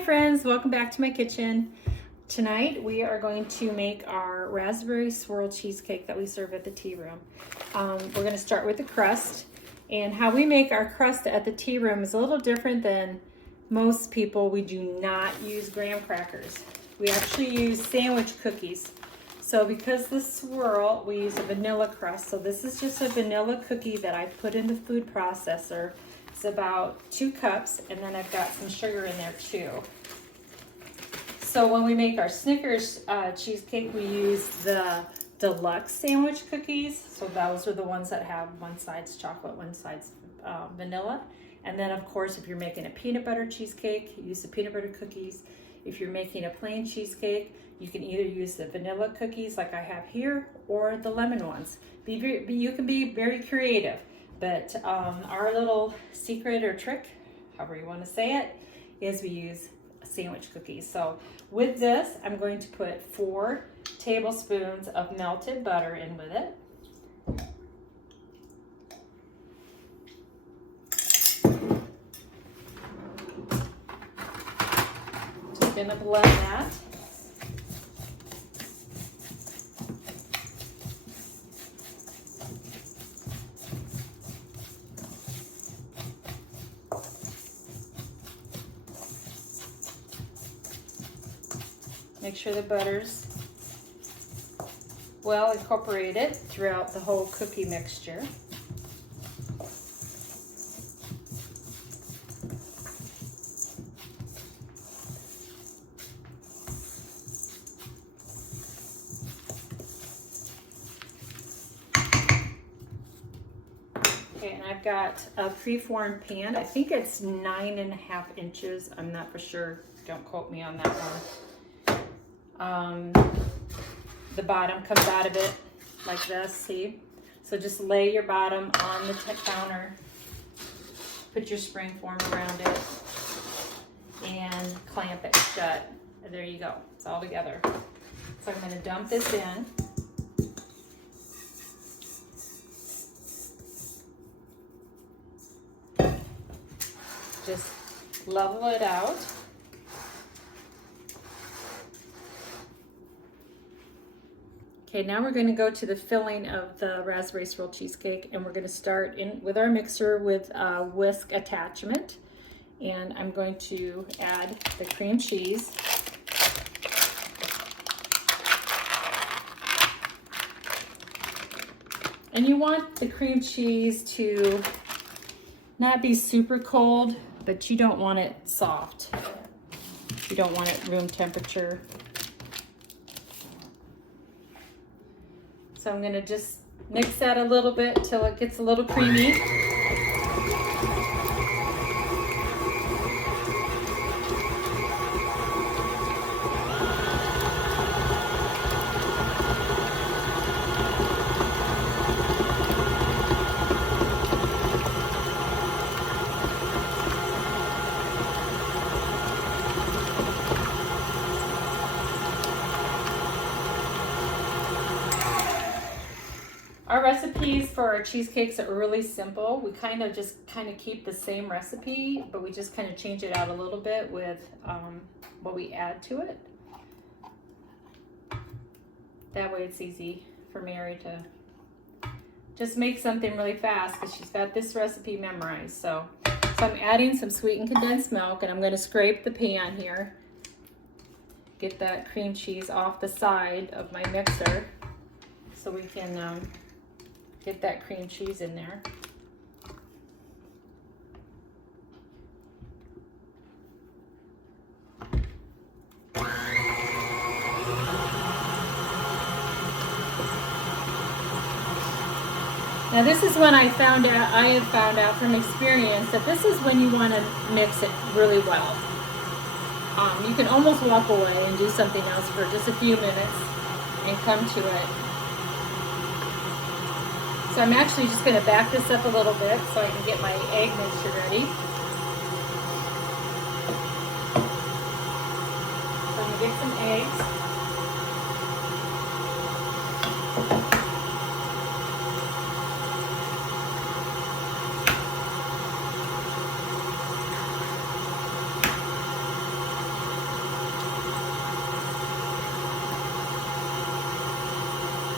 friends, welcome back to my kitchen. Tonight we are going to make our raspberry swirl cheesecake that we serve at the tea room. We're going to start with the crust, and how we make our crust at the tea room is a little different than most people. We do not use graham crackers. We actually use sandwich cookies. So because the swirl, we use a vanilla crust. So this is just a vanilla cookie that I put in the food processor. It's about 2 cups, and then I've got some sugar in there too. So when we make our Snickers cheesecake, we use the deluxe sandwich cookies. So those are the ones that have one side's chocolate, one side's vanilla. And then of course, if you're making a peanut butter cheesecake, use the peanut butter cookies. If you're making a plain cheesecake, you can either use the vanilla cookies like I have here, or the lemon ones. You can be very creative, but our little secret or trick, however you want to say it, is we use sandwich cookies. So with this, I'm going to put 4 tablespoons of melted butter in with it. Just gonna blend that. Make sure the butter's well incorporated throughout the whole cookie mixture. Okay, and I've got a preformed pan. I think it's 9.5 inches. I'm not for sure. Don't quote me on that one. The bottom comes out of it like this, see? So just lay your bottom on the counter, put your spring form around it, and clamp it shut. And there you go, it's all together. So I'm gonna dump this in. Just level it out. Okay, now we're going to go to the filling of the raspberry swirl cheesecake, and we're going to start in with our mixer with a whisk attachment. And I'm going to add the cream cheese. And you want the cream cheese to not be super cold, but you don't want it soft. You don't want it room temperature. So I'm going to just mix that a little bit till it gets a little creamy. Our recipes for our cheesecakes are really simple. We kind of keep the same recipe, but we just kind of change it out a little bit with what we add to it. That way it's easy for Mary to just make something really fast because she's got this recipe memorized. So I'm adding some sweetened condensed milk, and I'm going to scrape the pan here. Get that cream cheese off the side of my mixer so we can get that cream cheese in there. Now this is when I have found out from experience that this is when you want to mix it really well. You can almost walk away and do something else for just a few minutes and come to it. So I'm actually just going to back this up a little bit so I can get my egg mixture ready. So I'm going to get some eggs.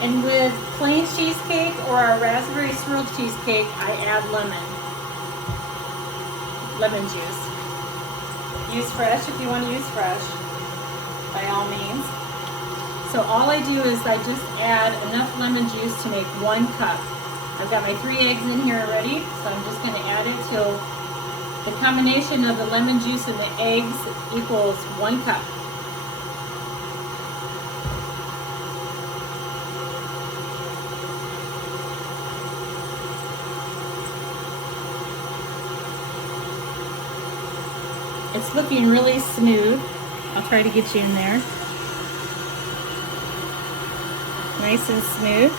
And with plain cheesecake or our raspberry swirl cheesecake, I add lemon juice. Use fresh if you want to use fresh, by all means. So all I do is I just add enough lemon juice to make 1 cup. I've got my 3 eggs in here already, so I'm just going to add it till the combination of the lemon juice and the eggs equals 1 cup. It's looking really smooth. I'll try to get you in there. Nice and smooth.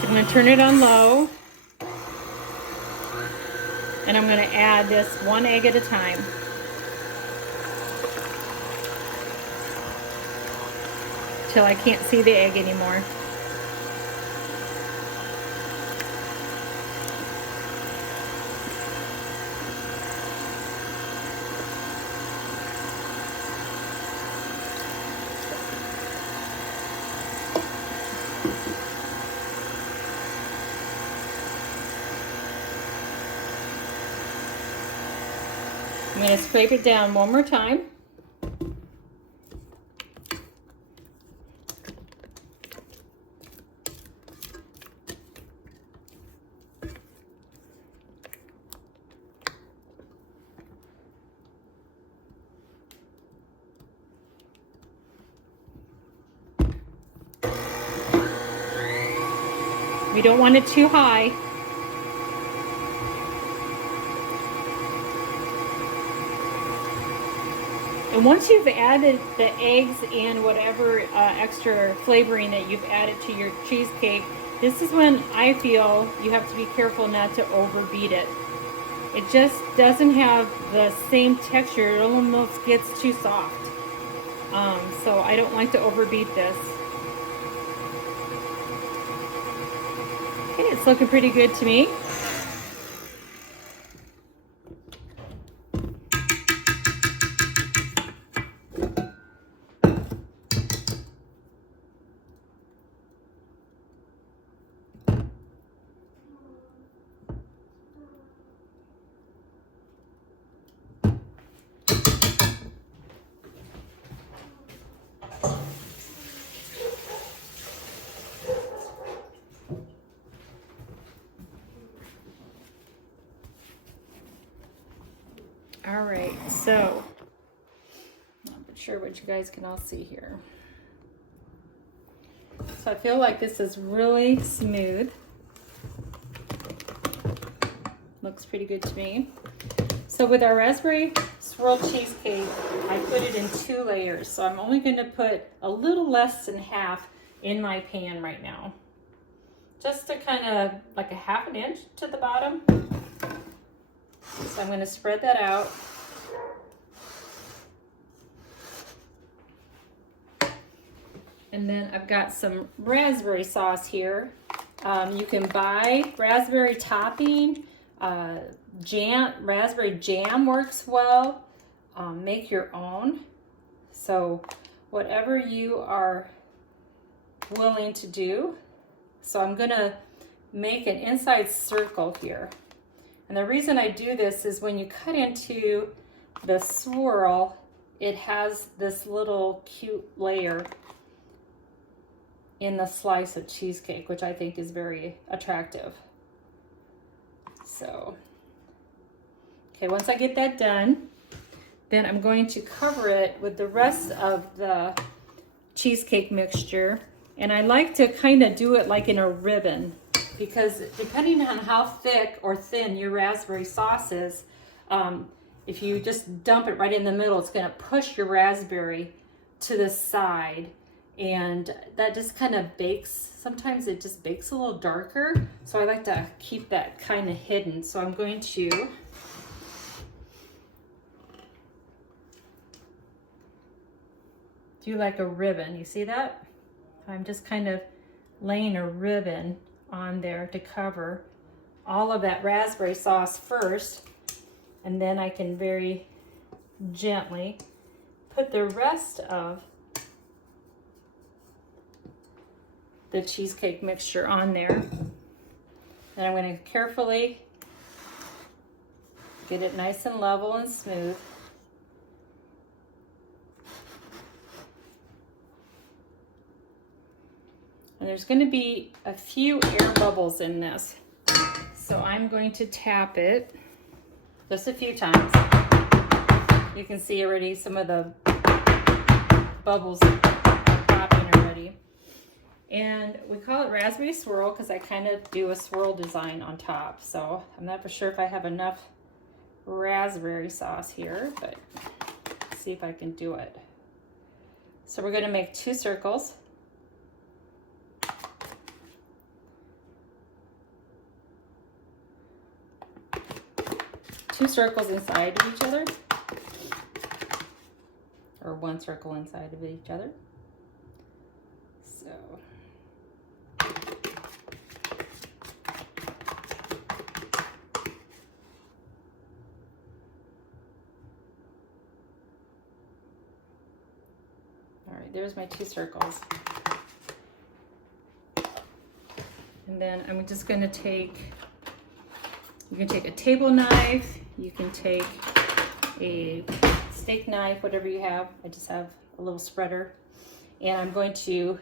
So I'm going to turn it on low. And I'm going to add this 1 egg at a time. Till I can't see the egg anymore. I'm going to scrape it down one more time. We don't want it too high. And once you've added the eggs and whatever extra flavoring that you've added to your cheesecake, this is when I feel you have to be careful not to overbeat it. It just doesn't have the same texture. It almost gets too soft. So I don't like to overbeat this. Okay, it's looking pretty good to me. All right, so I'm not sure what you guys can all see here. So I feel like this is really smooth. Looks pretty good to me. So with our raspberry swirl cheesecake, I put it in 2 layers. So I'm only going to put a little less than half in my pan right now. Just to kind of like a 1/2 inch to the bottom. So I'm going to spread that out. And then I've got some raspberry sauce here. You can buy raspberry topping. Raspberry jam works well. Make your own. So whatever you are willing to do. So I'm going to make an inside circle here. And the reason I do this is when you cut into the swirl, it has this little cute layer in the slice of cheesecake, which I think is very attractive. So, okay, once I get that done, then I'm going to cover it with the rest of the cheesecake mixture. And I like to kind of do it like in a ribbon, because depending on how thick or thin your raspberry sauce is, if you just dump it right in the middle, it's going to push your raspberry to the side, and that just kind of bakes. Sometimes it just bakes a little darker, so I like to keep that kind of hidden. So I'm going to do like a ribbon. You see that? I'm just kind of laying a ribbon on there to cover all of that raspberry sauce first, and then I can very gently put the rest of the cheesecake mixture on there. And I'm going to carefully get it nice and level and smooth. And there's going to be a few air bubbles in this. So I'm going to tap it just a few times. You can see already some of the bubbles are popping already. And we call it raspberry swirl because I kind of do a swirl design on top. So I'm not for sure if I have enough raspberry sauce here, but let's see if I can do it. So we're going to make 2 circles. Two circles inside of each other, or 1 circle inside of each other. So all right, there's my 2 circles. And then I'm just going to take, you can take a table knife, you can take a steak knife, whatever you have. I just have a little spreader. And I'm going to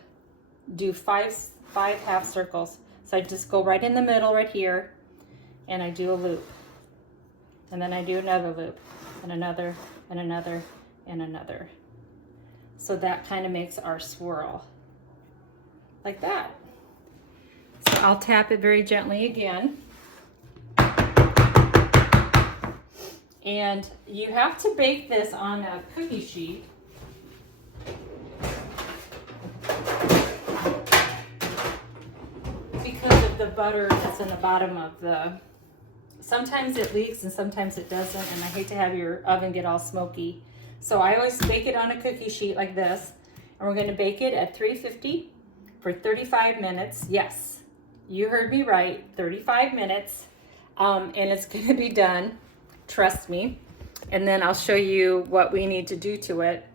do five half circles. So I just go right in the middle right here, and I do a loop. And then I do another loop, and another, and another, and another. So that kind of makes our swirl. Like that. So I'll tap it very gently again. And you have to bake this on a cookie sheet. Because of the butter that's in the bottom of the, sometimes it leaks and sometimes it doesn't, and I hate to have your oven get all smoky. So I always bake it on a cookie sheet like this, and we're gonna bake it at 350 for 35 minutes. Yes, you heard me right, 35 minutes, and it's gonna be done. Trust me. And then I'll show you what we need to do to it.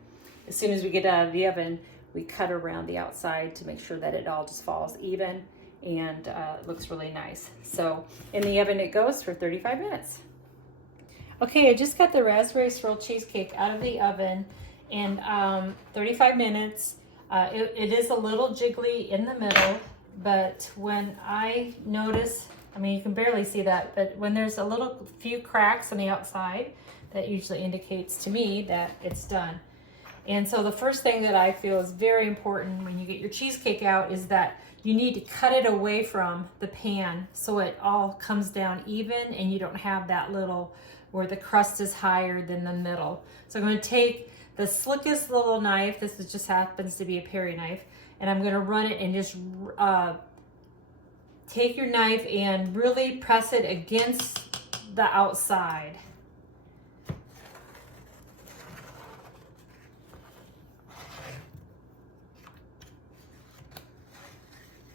As soon as we get it out of the oven, we cut around the outside to make sure that it all just falls even and it looks really nice. So in the oven it goes for 35 minutes. Okay, I just got the raspberry swirl cheesecake out of the oven in 35 minutes. It is a little jiggly in the middle, but when I notice, I mean, you can barely see that, but when there's a few cracks on the outside, that usually indicates to me that it's done. And so the first thing that I feel is very important when you get your cheesecake out is that you need to cut it away from the pan so it all comes down even and you don't have that little, where the crust is higher than the middle. So I'm gonna take the slickest little knife, this just happens to be a Perry knife, and I'm gonna run it and just take your knife and really press it against the outside.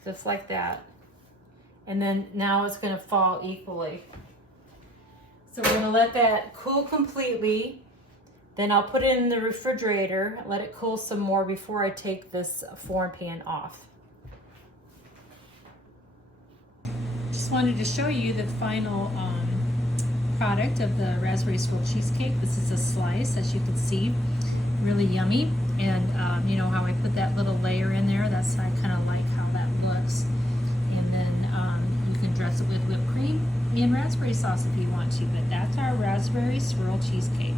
Just like that. And then now it's gonna fall equally. So we're gonna let that cool completely. Then I'll put it in the refrigerator, let it cool some more before I take this foreign pan off. Just wanted to show you the final product of the raspberry swirl cheesecake. This is a slice, as you can see, really yummy. And you know how I put that little layer in there? That's, I kind of like how that looks. And then you can dress it with whipped cream and raspberry sauce if you want to, but that's our raspberry swirl cheesecake.